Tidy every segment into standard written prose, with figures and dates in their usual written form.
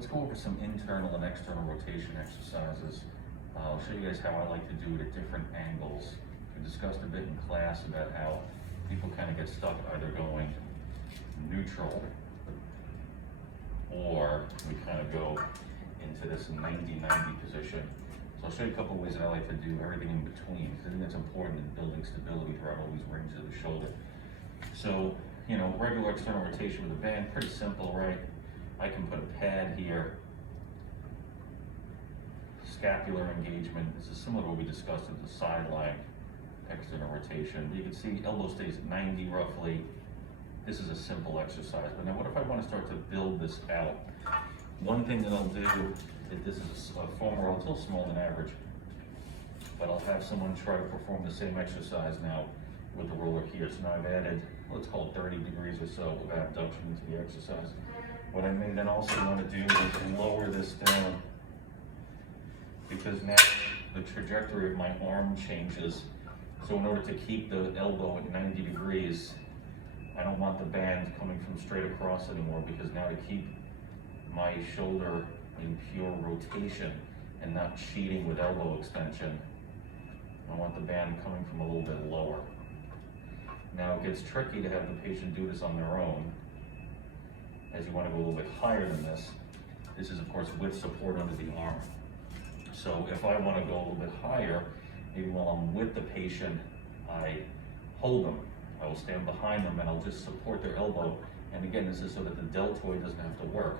let's go over some internal and external rotation exercises. I'll show you guys how I like to do it at different angles. We discussed a bit in class about how people kind of get stuck either going neutral or we kind of go into this 90-90 position. So I'll show you a couple of ways that I like to do everything in between, because I think that's important in building stability throughout all these ranges of the shoulder. So, you know, regular external rotation with a band, pretty simple, right? I can put a pad here, scapular engagement. This is similar to what we discussed at the sideline external rotation. You can see elbow stays at 90 roughly. This is a simple exercise, but now what if I want to start to build this out? One thing that I'll do, if this is a foam roll, it's a little smaller than average, but I'll have someone try to perform the same exercise now with the roller here. So now I've added, let's call it 30 degrees or so of abduction into the exercise. What I may then also want to do is lower this down, because now the trajectory of my arm changes. So in order to keep the elbow at 90 degrees, I don't want the band coming from straight across anymore, because now to keep my shoulder in pure rotation and not cheating with elbow extension, I want the band coming from a little bit lower. Now it gets tricky to have the patient do this on their own, as you want to go a little bit higher than this. This is of course with support under the arm. So if I want to go a little bit higher, maybe while I'm with the patient, I hold them. I will stand behind them and I'll just support their elbow. And again, this is so that the deltoid doesn't have to work.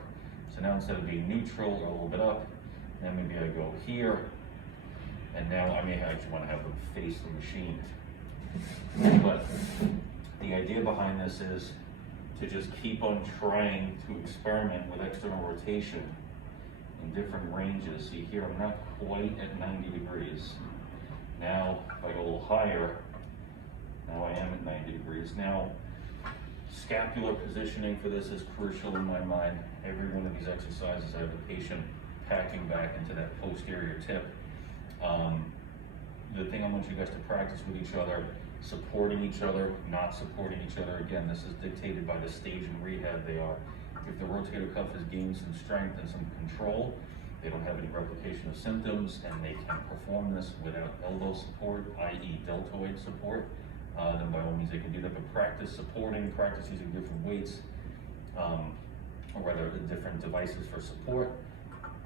So now instead of being neutral or a little bit up, then maybe I go here, and now I may actually want to have them face the machine. But the idea behind this is to just keep on trying to experiment with external rotation in different ranges. See here, I'm not quite at 90 degrees. Now, if I go a little higher, now I am at 90 degrees. Now, scapular positioning for this is crucial in my mind. Every one of these exercises, I have the patient packing back into that posterior tip. The thing I want you guys to practice with each other, supporting each other, not supporting each other. Again, this is dictated by the stage in rehab they are. If the rotator cuff has gained some strength and some control, they don't have any replication of symptoms, and they can perform this without elbow support, i.e. deltoid support, then by all means they can do that. But practice supporting, practice using different weights, or rather different devices for support,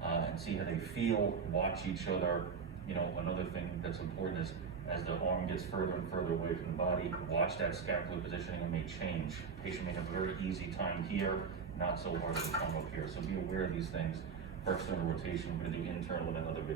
and see how they feel, watch each other. You know, another thing that's important is as the arm gets further and further away from the body, watch that scapular positioning. It may change. The patient may have a very easy time here, not so hard to come up here. So be aware of these things. For external rotation, we're going to do internal in another video.